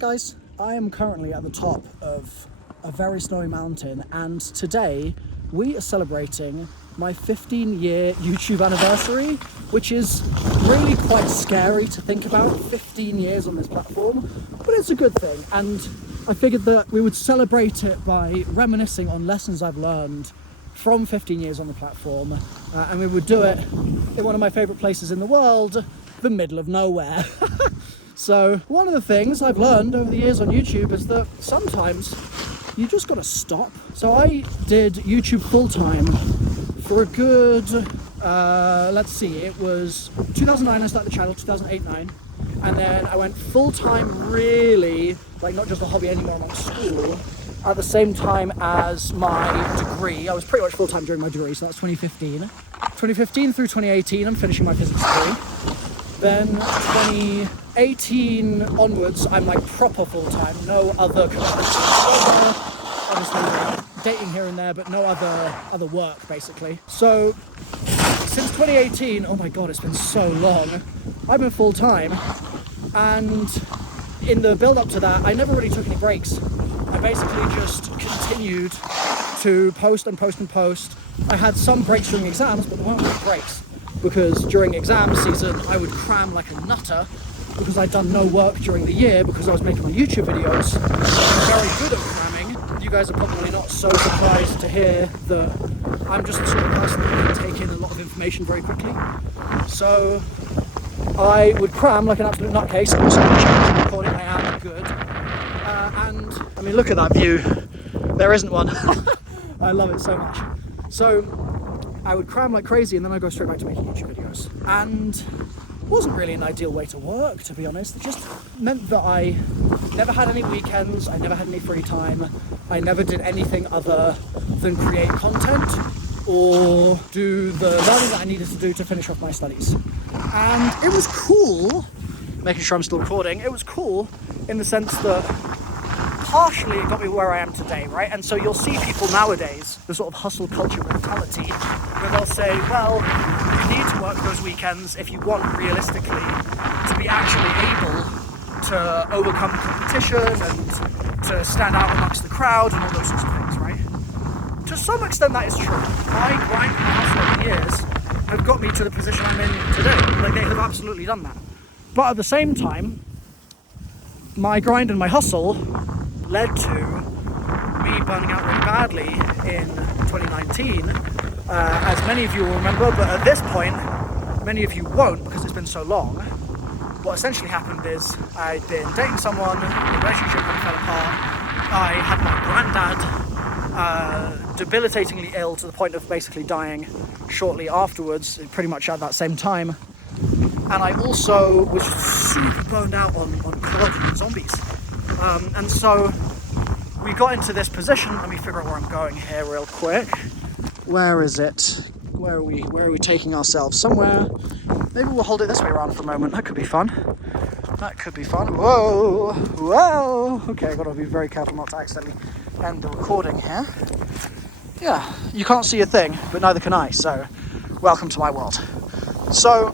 Hi guys, I am currently at the top of a very snowy mountain, and today we are celebrating my 15-year YouTube anniversary, which is really quite scary to think about, 15 years on this platform, but it's a good thing. And I figured that we would celebrate it by reminiscing on lessons I've learned from 15 years on the platform, and we would do it in one of my favorite places in the world, the middle of nowhere. So one of the things I've learned over the years on YouTube is that sometimes you just gotta stop. So I did YouTube full-time for a good, let's see, it was 2009 I started the channel, 2008-9, and then I went full-time really, like not just a hobby anymore amongst school, at the same time as my degree. I was pretty much full-time during my degree, so that's 2015. 2015 through 2018, I'm finishing my physics degree. Then 2018 onwards, I'm like proper full-time, no other commitments whatsoever. Obviously dating here and there, but no other work basically. So since 2018, oh my god, it's been so long, I've been full-time, and in the build-up to that, I never really took any breaks. I basically just continued to post and post and post. I had some breaks during exams, but there weren't really breaks, because during exam season I would cram like a nutter because I'd done no work during the year because I was making my YouTube videos. I'm very good at cramming. You guys are probably not so surprised to hear that I'm just the sort of person that can take in a lot of information very quickly. So I would cram like an absolute nutcase. I'm also recording, I am good. And I mean, look at that view. There isn't one. I love it so much. So I would cram like crazy and then I'd go straight back to making YouTube videos. And it wasn't really an ideal way to work, to be honest. It just meant that I never had any weekends, I never had any free time, I never did anything other than create content or do the learning that I needed to do to finish off my studies. And it was cool, making sure I'm still recording, it was cool in the sense that partially it got me where I am today, right? And so you'll see people nowadays, the sort of hustle culture mentality, where they'll say, well, you need to work those weekends if you want realistically to be actually able to overcome competition and to stand out amongst the crowd and all those sorts of things, right? To some extent that is true. My grind and my hustle over the years have got me to the position I'm in today. Like, they have absolutely done that. But at the same time, my grind and my hustle led to me burning out really badly in 2019, as many of you will remember, but at this point, many of you won't because it's been so long. What essentially happened is I'd been dating someone, the relationship kind of fell apart, I had my granddad debilitatingly ill to the point of basically dying shortly afterwards, pretty much at that same time, and I also was super burned out on COD and zombies. And so we got into this position. Let me figure out where I'm going here real quick. Where is it? Where are we taking ourselves? Somewhere. Maybe we'll hold it this way around for a moment. That could be fun. That could be fun. Whoa! Whoa! Okay, I've got to be very careful not to accidentally end the recording here. Yeah, you can't see a thing, but neither can I, so welcome to my world. So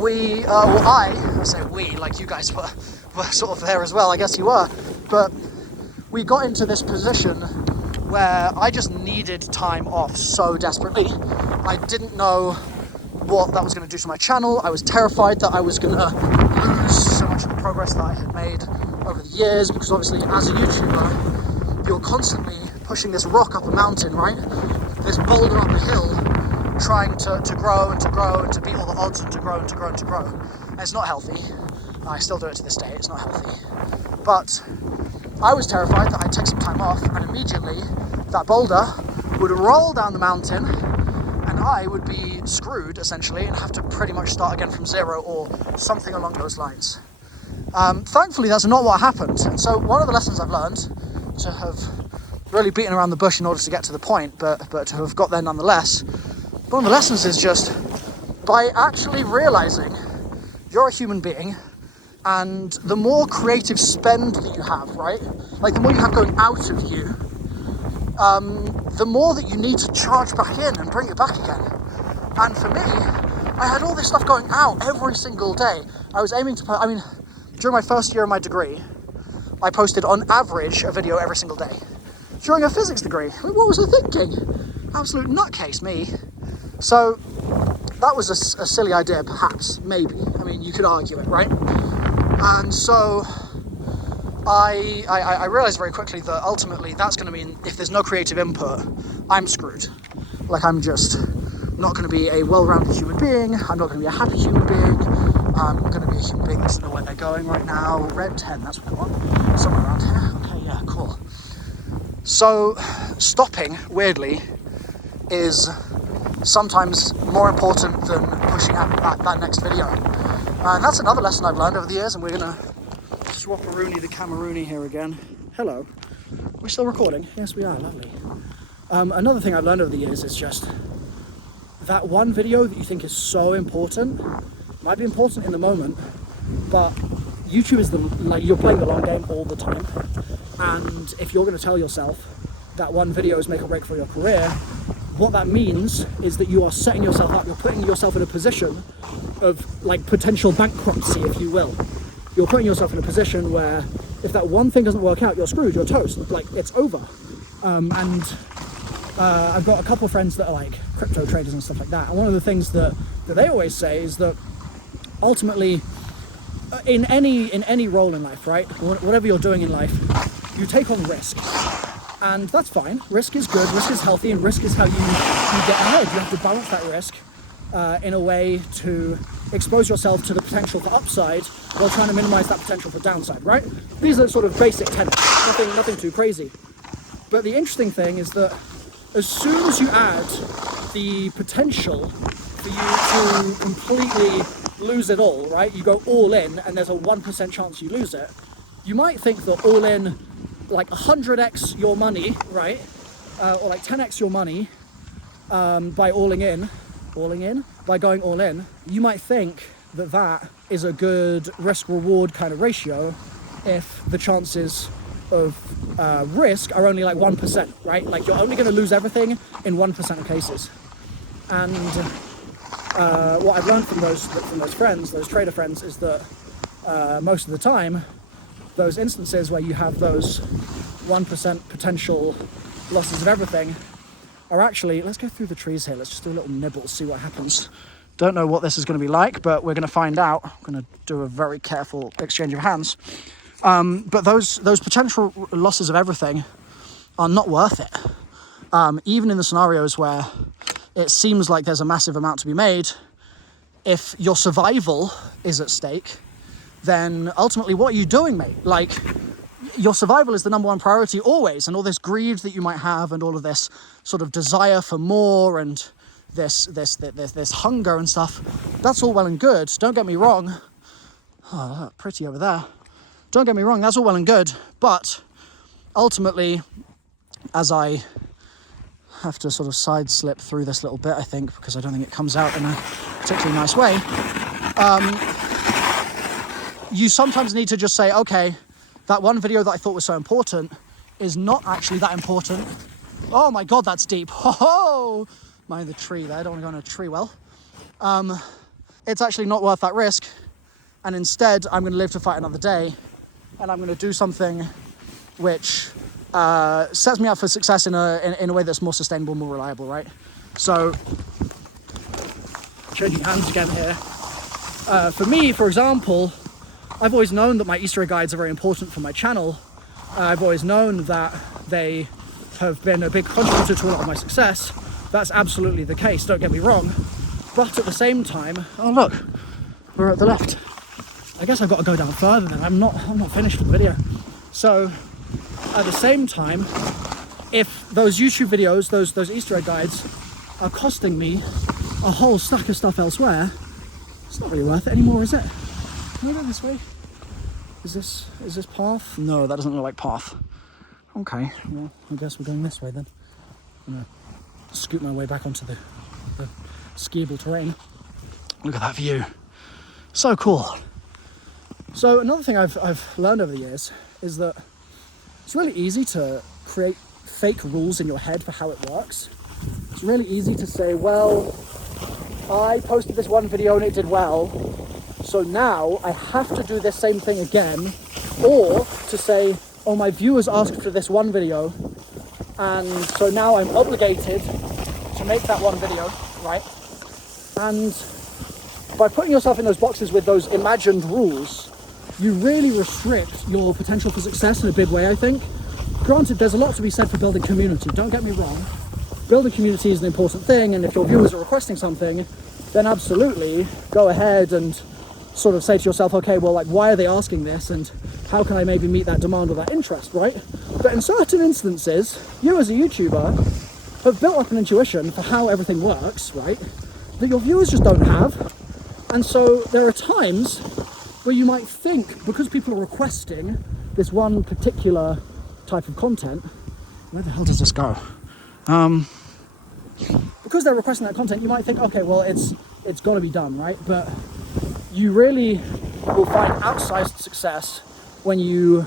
I say we, like you guys were sort of there as well, I guess you were, but we got into this position where I just needed time off so desperately. I didn't know what that was going to do to my channel. I was terrified that I was going to lose so much of the progress that I had made over the years, because obviously as a YouTuber, you're constantly pushing this rock up a mountain, right? This boulder up a hill, trying to grow and to grow and to beat all the odds and to grow and to grow and to grow. And it's not healthy. I still do it to this day, it's not healthy. But I was terrified that I'd take some time off and immediately that boulder would roll down the mountain and I would be screwed essentially and have to pretty much start again from zero or something along those lines. Thankfully that's not what happened. And so one of the lessons I've learned, to have really beaten around the bush in order to get to the point, but to have got there nonetheless, one of the lessons is just by actually realizing you're a human being, and the more creative spend that you have, right? Like the more you have going out of you, the more that you need to charge back in and bring it back again. And for me, I had all this stuff going out every single day. I was aiming to, during my first year of my degree, I posted on average a video every single day during a physics degree. I mean, what was I thinking? Absolute nutcase, me. So that was a silly idea, perhaps, maybe. I mean, you could argue it, right? And so I realized very quickly that ultimately that's going to mean if there's no creative input, I'm screwed. Like, I'm just not going to be a well-rounded human being. I'm not going to be a happy human being. I'm going to be a human being that doesn't know where they're going right now. Red 10, that's what I want. Somewhere around here. Okay, yeah, cool. So stopping, weirdly, is sometimes more important than pushing out that next video. And that's another lesson I've learned over the years, and we're going to swap-a-rooney the Camerooni here again. Hello. We're still recording? Yes, we are. Lovely. Another thing I've learned over the years is just that one video that you think is so important might be important in the moment, but YouTube is like you're playing the long game all the time. And if you're going to tell yourself that one video is make or break for your career, what that means is that you are setting yourself up, you're putting yourself in a position of like potential bankruptcy, if you will. You're putting yourself in a position where if that one thing doesn't work out, you're screwed, you're toast, like it's over. I've got a couple of friends that are like crypto traders and stuff like that. And one of the things that they always say is that ultimately in any role in life, right? Whatever you're doing in life, you take on risk. And that's fine. Risk is good, risk is healthy, and risk is how you get ahead. You have to balance that risk in a way to expose yourself to the potential for upside while trying to minimize that potential for downside, right? These are sort of basic tenets, nothing too crazy. But the interesting thing is that as soon as you add the potential for you to completely lose it all, right? You go all in and there's a 1% chance you lose it. You might think that all in, like 100x your money, right? Or like 10x your money by by going all in. You might think that that is a good risk-reward kind of ratio if the chances of risk are only like 1%, right? Like you're only going to lose everything in 1% of cases. And what I've learned from those friends, those trader friends, is that most of the time, those instances where you have those 1% potential losses of everything are actually, let's go through the trees here. Let's just do a little nibble, see what happens. Don't know what this is going to be like, but we're going to find out. I'm going to do a very careful exchange of hands. But those potential losses of everything are not worth it. Even in the scenarios where it seems like there's a massive amount to be made, if your survival is at stake, then ultimately what are you doing, mate? Like, your survival is the number one priority always, and all this greed that you might have and all of this sort of desire for more and this hunger and stuff, that's all well and good. Don't get me wrong. Oh, look, pretty over there. Don't get me wrong, that's all well and good, but ultimately, as I have to sort of side slip through this little bit, I think, because I don't think it comes out in a particularly nice way, you sometimes need to just say, okay, that one video that I thought was so important is not actually that important. Oh my God, that's deep. Oh, mind the tree there, I don't want to go in a tree well. It's actually not worth that risk, and instead I'm going to live to fight another day, and I'm going to do something which sets me up for success in a way that's more sustainable, more reliable, right? So, changing hands again here. For me, for example, I've always known that my Easter egg guides are very important for my channel. I've always known that they have been a big contributor to a lot of my success. That's absolutely the case, don't get me wrong. But at the same time, oh look, we're at the left. I guess I've got to go down further then. I'm not finished with the video. So at the same time, if those YouTube videos, those Easter egg guides are costing me a whole stack of stuff elsewhere, it's not really worth it anymore, is it? Can I go this way? Is this path? No, that doesn't look like path. Okay, well, I guess we're going this way then. I'm gonna scoot my way back onto the skiable terrain. Look at that view. So cool. So another thing I've learned over the years is that it's really easy to create fake rules in your head for how it works. It's really easy to say, well, I posted this one video and it did well, so now I have to do this same thing again or to say, oh, my viewers asked for this one video, and so now I'm obligated to make that one video, right? And by putting yourself in those boxes with those imagined rules, you really restrict your potential for success in a big way, I think. Granted, there's a lot to be said for building community, don't get me wrong. Building community is an important thing, and if your viewers are requesting something, then absolutely go ahead and sort of say to yourself, okay, well, like, why are they asking this, and how can I maybe meet that demand or that interest, right? But in certain instances, you as a YouTuber have built up an intuition for how everything works, right, that your viewers just don't have. And so there are times where you might think, because people are requesting this one particular type of content, where the hell does this go? Because they're requesting that content, you might think, okay, well, it's got to be done, right? But you really will find outsized success when you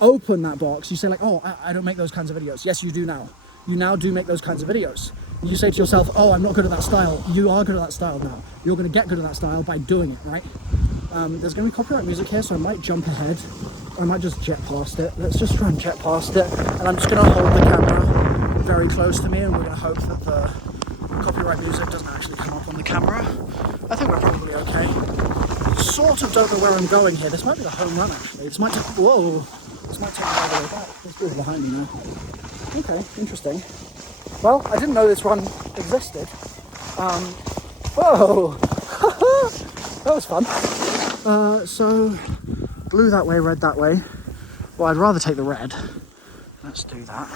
open that box. You say like, oh, I don't make those kinds of videos. Yes, you do now. You now do make those kinds of videos. You say to yourself, oh, I'm not good at that style. You are good at that style now. You're going to get good at that style by doing it, right? There's going to be copyright music here, so I might jump ahead, or I might just jet past it. Let's just try and jet past it, and I'm just going to hold the camera very close to me, and we're going to hope that the copyright music doesn't actually come up on the camera. I think we're probably okay. Sort of don't know where I'm going here. This might be the home run, actually. This might take, whoa, this might take me all the way back. There's people behind me now. Okay, interesting. Well, I didn't know this run existed. Whoa! That was fun. So, blue that way, red that way. Well, I'd rather take the red. Let's do that.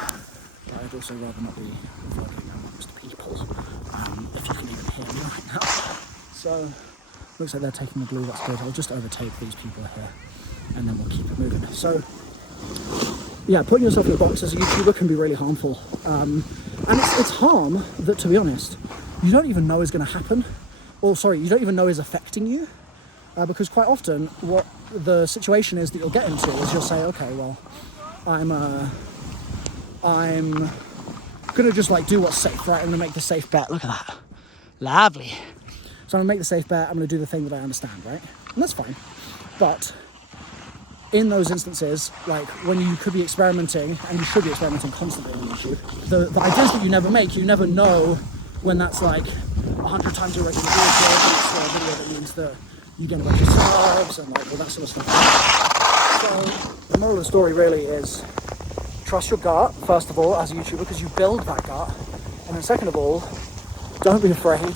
But I'd also rather not be vlogging amongst people, if you can even hear me right now. So, looks like they're taking the blue, that's good. I'll just overtake these people here, and then we'll keep it moving. So, yeah, putting yourself in a box as a YouTuber can be really harmful. And it's harm that, to be honest, you don't even know is going to happen. Or, sorry, you don't even know is affecting you. Because quite often, what the situation is that you'll get into is you'll say, okay, well, I'm going to just, like, do what's safe, right? I'm going to make the safe bet. Look at that. Lovely. So I'm going to make the safe bet. I'm going to do the thing that I understand, right? And that's fine. But in those instances, like when you could be experimenting, and you should be experimenting constantly on YouTube, the ideas that you never make, you never know when that's like 100 times your regular video, it's a video that means that you get a bunch of subs and like all that sort of stuff. So the moral of the story really is trust your gut, first of all, as a YouTuber, because you build that gut. And then second of all, don't be afraid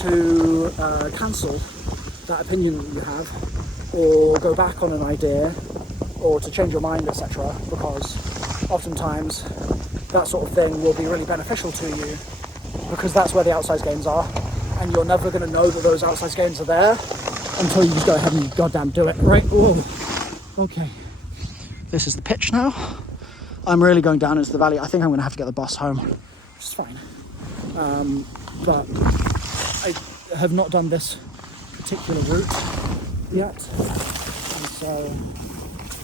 to cancel that opinion that you have, or go back on an idea, or to change your mind, etc. Because oftentimes that sort of thing will be really beneficial to you, because that's where the outside gains are, and you're never going to know that those outside gains are there until you just go ahead and goddamn do it, right? Whoa. Okay. This is the pitch now. I'm really going down into the valley. I think I'm going to have to get the bus home, which is fine. But I have not done this particular route yet, and so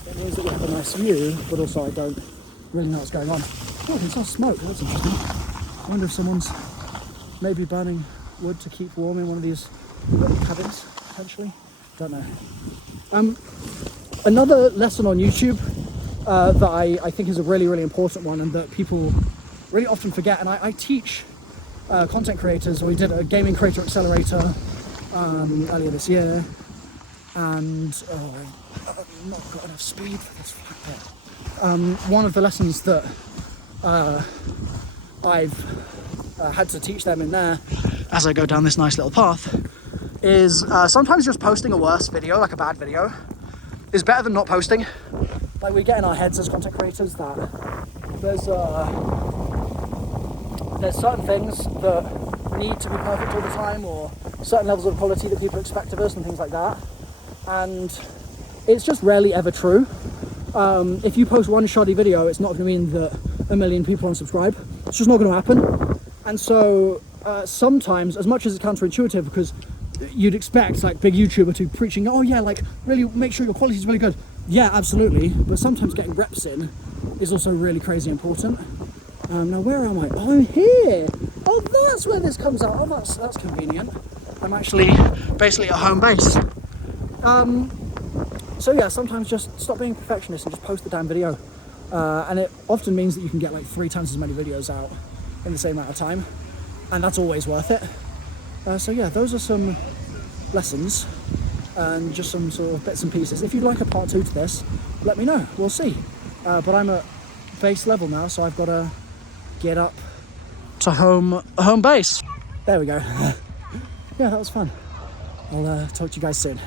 it means that we have a nice view, but also I don't really know what's going on. Oh, I can smell smoke. That's interesting. I wonder if someone's maybe burning wood to keep warm in one of these little cabins, potentially. Don't know. Another lesson on YouTube that I think is a really, really important one, and that people really often forget, and I teach content creators. We did a gaming creator accelerator earlier this year, and I've not got enough speed for this flat bit. One of the lessons that I've had to teach them in there, as I go down this nice little path, is sometimes just posting a worse video, like a bad video, is better than not posting. Like, we get in our heads as content creators that there's certain things that need to be perfect all the time, or certain levels of quality that people expect of us and things like that. And it's just rarely ever true. If you post one shoddy video, it's not going to mean that 1 million people unsubscribe. It's just not going to happen. And so sometimes, as much as it's counterintuitive, because you'd expect like big YouTuber to be preaching, oh yeah, like really make sure your quality is really good. Yeah, absolutely. But sometimes getting reps in is also really crazy important. Now where am I? Oh, I'm here. Oh, that's where this comes out. Oh, that's convenient. I'm actually basically at home base. So yeah, sometimes just stop being a perfectionist and just post the damn video. And it often means that you can get like 3 times as many videos out in the same amount of time, and that's always worth it. So yeah, those are some lessons and just some sort of bits and pieces. If you'd like a part 2 to this, let me know, we'll see. But I'm at base level now, so I've got to get up to home base. There we go. Yeah, that was fun. I'll talk to you guys soon.